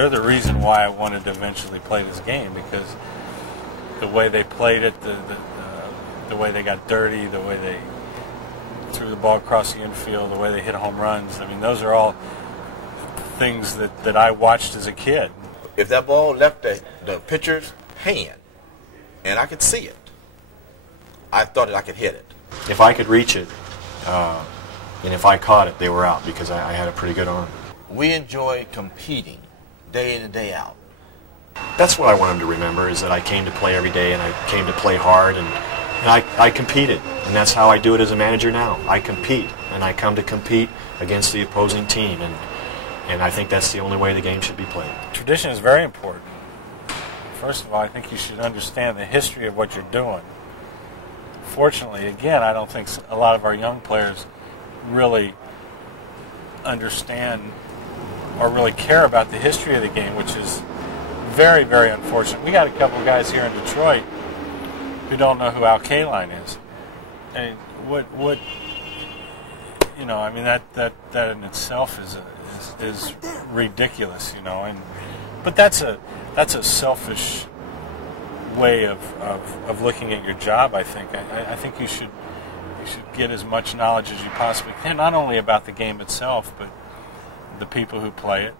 they're the reason why I wanted to eventually play this game, because the way they played it, the way they got dirty, the way they threw the ball across the infield, the way they hit home runs. I mean, those are all things that I watched as a kid. If that ball left the pitcher's hand and I could see it, I thought that I could hit it. If I could reach it, and if I caught it, they were out because I had a pretty good arm. We enjoy competing day in and day out. That's what I want them to remember, is that I came to play every day and I came to play hard, and I competed. And that's how I do it as a manager now. I compete, and I come to compete against the opposing team, and I think that's the only way the game should be played. Tradition is very important. First of all, I think you should understand the history of what you're doing. Fortunately, again, I don't think a lot of our young players really understand or really care about the history of the game, which is very, very unfortunate. We got a couple of guys here in Detroit who don't know who Al Kaline is. And what you know, I mean, that in itself is ridiculous, you know. But that's a selfish way of looking at your job. I think you should get as much knowledge as you possibly can, not only about the game itself, but the people who play it.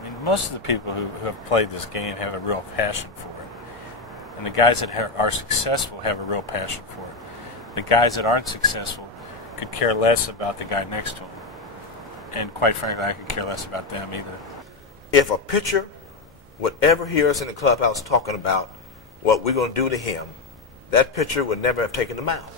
I mean, most of the people who have played this game have a real passion for it, and the guys that are successful have a real passion for it. The guys that aren't successful could care less about the guy next to them, and quite frankly, I could care less about them either. If a pitcher would ever hear us in the clubhouse talking about what we're going to do to him, that pitcher would never have taken the mound.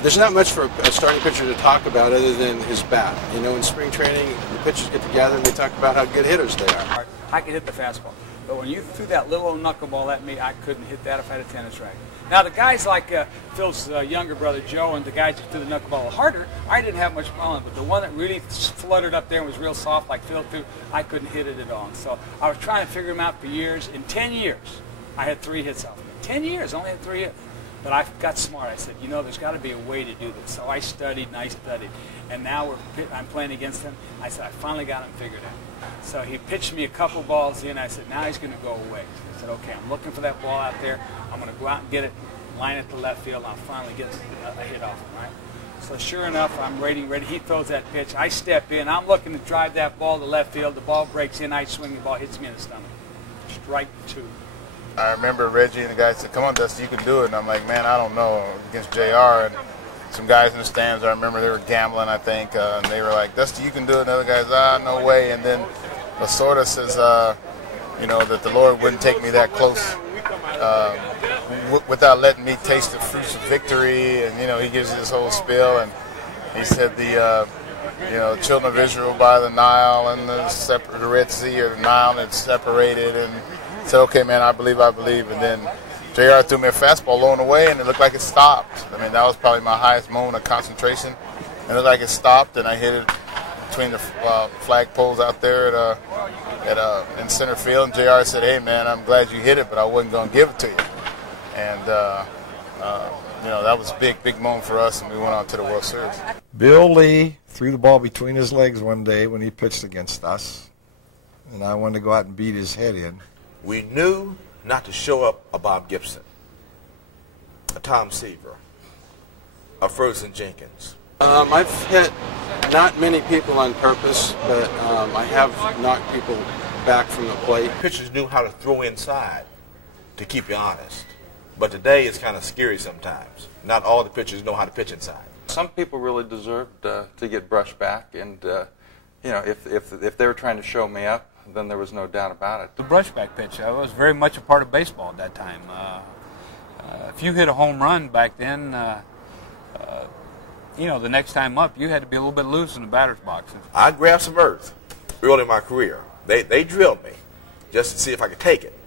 There's not much for a starting pitcher to talk about other than his bat. You know, in spring training, the pitchers get together and they talk about how good hitters they are. I could hit the fastball, but when you threw that little old knuckleball at me, I couldn't hit that if I had a tennis racket. Now, the guys like Phil's younger brother Joe and the guys that threw the knuckleball harder, I didn't have much problem. But the one that really fluttered up there and was real soft like Phil threw, I couldn't hit it at all. So I was trying to figure him out for years. In 10 years, I had 3 hits off him. 10 years, I only had 3 hits. But I got smart. I said, you know, there's got to be a way to do this. So I studied and I studied. And now I'm playing against him. I said, I finally got him figured out. So he pitched me a couple balls in. I said, now he's going to go away. I said, okay, I'm looking for that ball out there. I'm going to go out and get it, line it to left field, and I'll finally get a hit off him, right? So sure enough, I'm ready. He throws that pitch. I step in. I'm looking to drive that ball to left field. The ball breaks in. I swing the ball, hits me in the stomach. Strike 2. I remember Reggie and the guys said, come on, Dusty, you can do it. And I'm like, man, I don't know. Against JR and some guys in the stands, I remember they were gambling, I think, and they were like, Dusty, you can do it. And the other guys, no way. And then Lasorda says, you know, that the Lord wouldn't take me that close without letting me taste the fruits of victory. And, you know, he gives you this whole spiel. And he said you know, children of Israel by the Nile and the Red Sea or the Nile had separated, and said, okay, man, I believe. And then JR threw me a fastball low and away, and it looked like it stopped. I mean, that was probably my highest moment of concentration. It looked like it stopped, and I hit it between the flag poles out there in center field. And JR said, hey, man, I'm glad you hit it, but I wasn't going to give it to you. And, you know, that was a big moment for us, and we went on to the World Series. Bill Lee threw the ball between his legs one day when he pitched against us, and I wanted to go out and beat his head in. We knew not to show up a Bob Gibson, a Tom Seaver, a Ferguson Jenkins. I've hit not many people on purpose, but I have knocked people back from the plate. Pitchers knew how to throw inside to keep you honest. But today it's kind of scary sometimes. Not all the pitchers know how to pitch inside. Some people really deserved to get brushed back, and you know, if they were trying to show me up, then there was no doubt about it. The brushback pitch was very much a part of baseball at that time. If you hit a home run back then, you know, the next time up, you had to be a little bit loose in the batter's box. I grabbed some earth early in my career. They drilled me just to see if I could take it.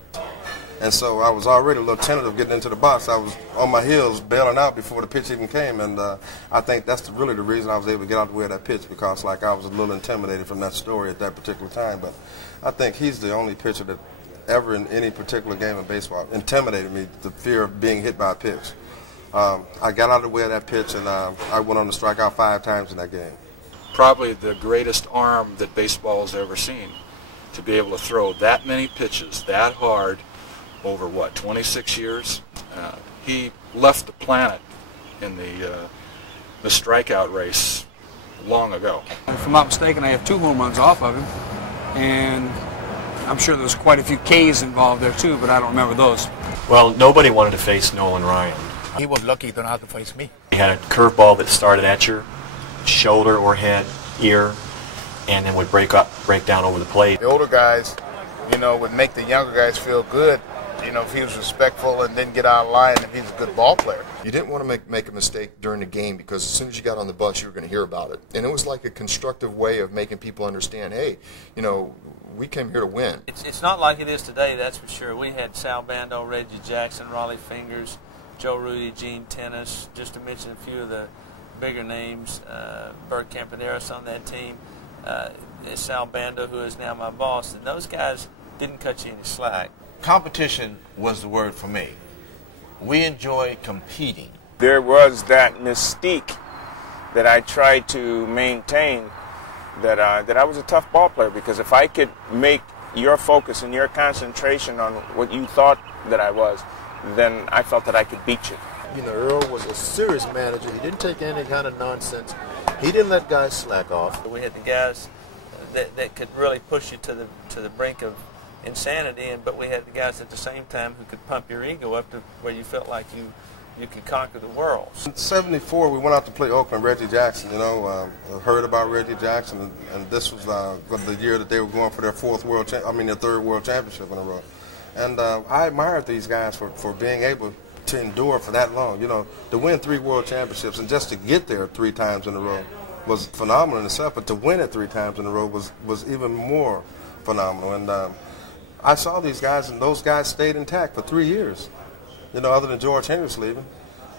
And so I was already a little tentative getting into the box. I was on my heels bailing out before the pitch even came, and I think that's really the reason I was able to get out the way of that pitch, because like I was a little intimidated from that story at that particular time. But I think he's the only pitcher that ever in any particular game of baseball intimidated me, the fear of being hit by a pitch. I got out of the way of that pitch, and I went on to strike out 5 times in that game. Probably the greatest arm that baseball has ever seen. to be able to throw that many pitches that hard over, what, 26 years? He left the planet in the strikeout race long ago. If I'm not mistaken, I have 2 home runs off of him, and I'm sure there's quite a few Ks involved there too, but I don't remember those. Well, nobody wanted to face Nolan Ryan. He was lucky to not have to face me. He had a curveball that started at your shoulder or head, ear, and then would break down over the plate. The older guys, you know, would make the younger guys feel good, you know, if he was respectful and didn't get out of line, if he was a good ball player. You didn't want to make a mistake during the game because as soon as you got on the bus, you were going to hear about it. And it was like a constructive way of making people understand, hey, you know, we came here to win. It's not like it is today, that's for sure. We had Sal Bando, Reggie Jackson, Raleigh Fingers, Joe Rudy, Gene Tennis, just to mention a few of the bigger names. Bert Campaneris on that team. Sal Bando, who is now my boss. And those guys didn't cut you any slack. Competition was the word for me. We enjoyed competing. There was that mystique that I tried to maintain, that I was a tough ball player, because if I could make your focus and your concentration on what you thought that I was, then I felt that I could beat you. You know, Earl was a serious manager. He didn't take any kind of nonsense. He didn't let guys slack off. We had the guys that could really push you to the brink of insanity, but we had the guys at the same time who could pump your ego up to where you felt like you could conquer the world. In '74, we went out to play Oakland. Reggie Jackson, you know, heard about Reggie Jackson, and this was the year that they were going for their their 3rd world championship in a row. And I admired these guys for being able to endure for that long. You know, to win 3 world championships and just to get there 3 times in a row was phenomenal in itself. But to win it 3 times in a row was even more phenomenal. And I saw these guys, and those guys stayed intact for 3 years. You know, other than George Hendricks leaving,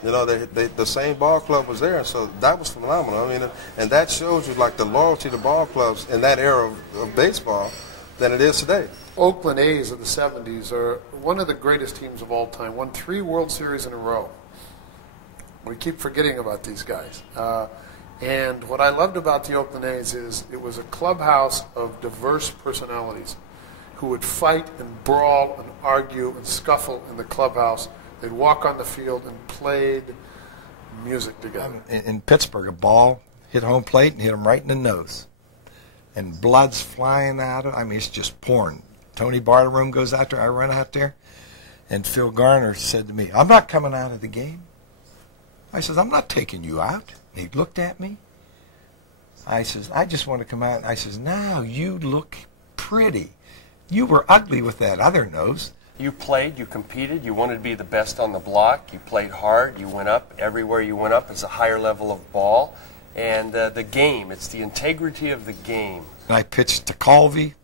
you know, the same ball club was there, so that was phenomenal. I mean, and that shows you like the loyalty to ball clubs in that era of baseball than it is today. Oakland A's of the 70s are one of the greatest teams of all time. Won 3 World Series in a row. We keep forgetting about these guys. And what I loved about the Oakland A's is it was a clubhouse of diverse personalities who would fight and brawl and argue and scuffle in the clubhouse. They'd walk on the field and played music together. In Pittsburgh, a ball hit home plate and hit him right in the nose. And blood's flying out of it. I mean, it's just pouring. Tony Barteroom goes out there. I run out there. And Phil Garner said to me, I'm not coming out of the game. I says, I'm not taking you out. And he looked at me. I says, I just want to come out. I says, now you look pretty. You were ugly with that other nose. You played, you competed, you wanted to be the best on the block, you played hard, you went up. Everywhere you went up is a higher level of ball. And the game, it's the integrity of the game. I pitched to Colby.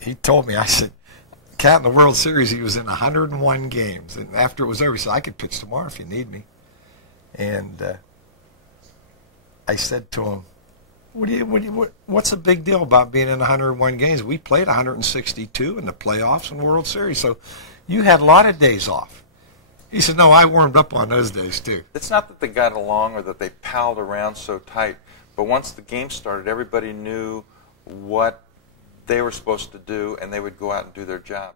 He told me, I said, Cat in the World Series, he was in 101 games. And after it was over, he said, I could pitch tomorrow if you need me. And I said to him, what's the big deal about being in 101 games? We played 162 in the playoffs and World Series, so you had a lot of days off. He said, no, I warmed up on those days too. It's not that they got along or that they palled around so tight, but once the game started, everybody knew what they were supposed to do, and they would go out and do their job.